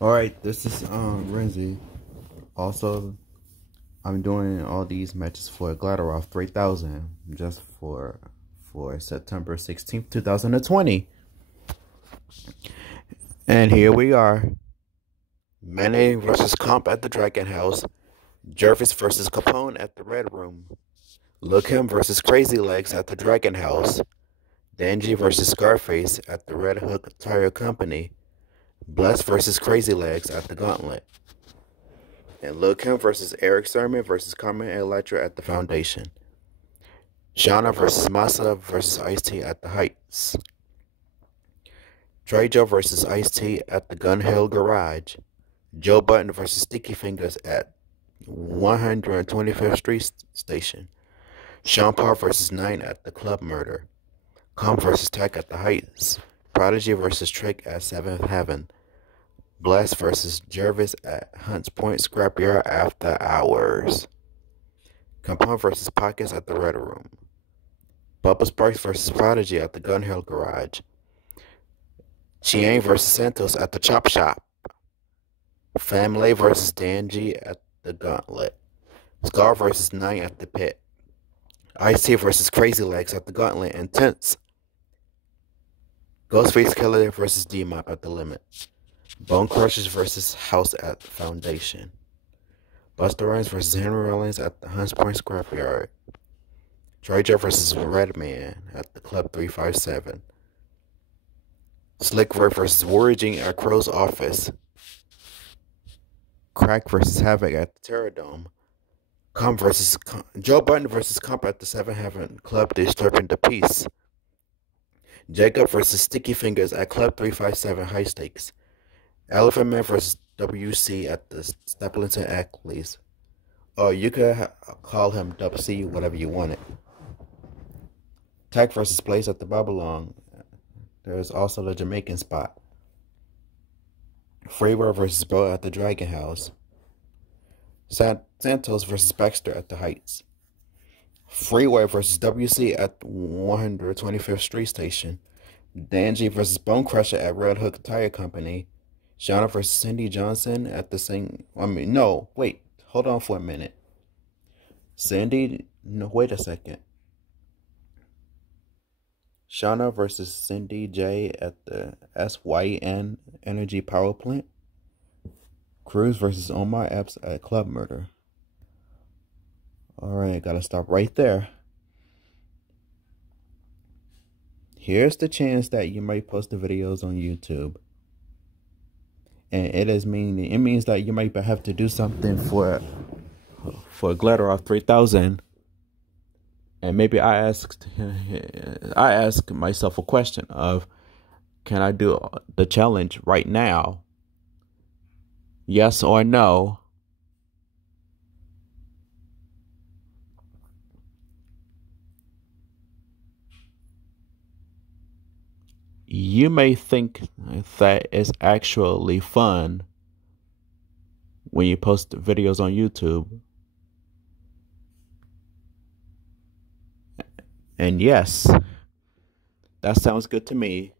Alright, this is Renzi. Also, I'm doing all these matches for Gladoroth3000 just for September 16th, 2020. And here we are. Mane versus Comp at the Dragon House. Jervis versus Capone at the Red Room. Look Him versus Crazy Legs at the Dragon House. Danji versus Scarface at the Red Hook Tire Company. Bless versus Crazy Legs at the Gauntlet. And Lil Kim versus Eric Sermon versus Carmen Electra at the Foundation. Shauna versus Masa versus Ice-T at the Heights. Trejo versus Ice-T at the Gun Hill Garage. Joe Button versus Sticky Fingers at 125th Street Station. Sean Paul versus Nine at the Club Murder. Com versus Tech at the Heights. Prodigy versus Trick at 7th Heaven. Bless versus Jervis at Hunts Point Scrapyard After Hours. Compound versus Pockets at the Red Room. Bubba Sparks versus Prodigy at the Gun Hill Garage. Chien versus Santos at the Chop Shop. Family versus Danji at the Gauntlet. Scar versus Nine at the Pit. Ice-T versus Crazy Legs at the Gauntlet. Intense. Ghostface Killer versus D-Mop at the Limit. Bone Crushers versus House at the Foundation. Busta Rhymes versus Henry Rollins at the Hunts Point Scrapyard. Trejo versus Redman at the Club 357. Slick Rick versus Warrior Jean at Crow's office. Crack versus Havoc at the Terror Dome. Joe Button versus Comp at the 7 Heaven Club Disturbing the Peace. Jacob versus Sticky Fingers at Club 357 High Stakes. Elephant Man versus WC at the Stapleton Ackley's. Oh, you could call him WC, whatever you wanted. Tech versus Blaze at the Babylon. There's also the Jamaican spot. Freeway versus Bo at the Dragon House. Santos versus Baxter at the Heights. Freeway versus WC at 125th Street Station. Danji versus Bone Crusher at Red Hook Tire Company. Shauna versus Cindy Johnson at the same... no, wait. Hold on for a minute. Wait a second. Shauna versus Cindy J at the SYN Energy Power Plant. Cruz versus Omar Epps at Club Murder. Alright, gotta stop right there. Here's the chance that you might post the videos on YouTube. And it means that you might have to do something for Gladoroth3000. And maybe I asked myself a question of, can I do the challenge right now? Yes or no? You may think that it's actually fun when you post videos on YouTube. And yes, that sounds good to me.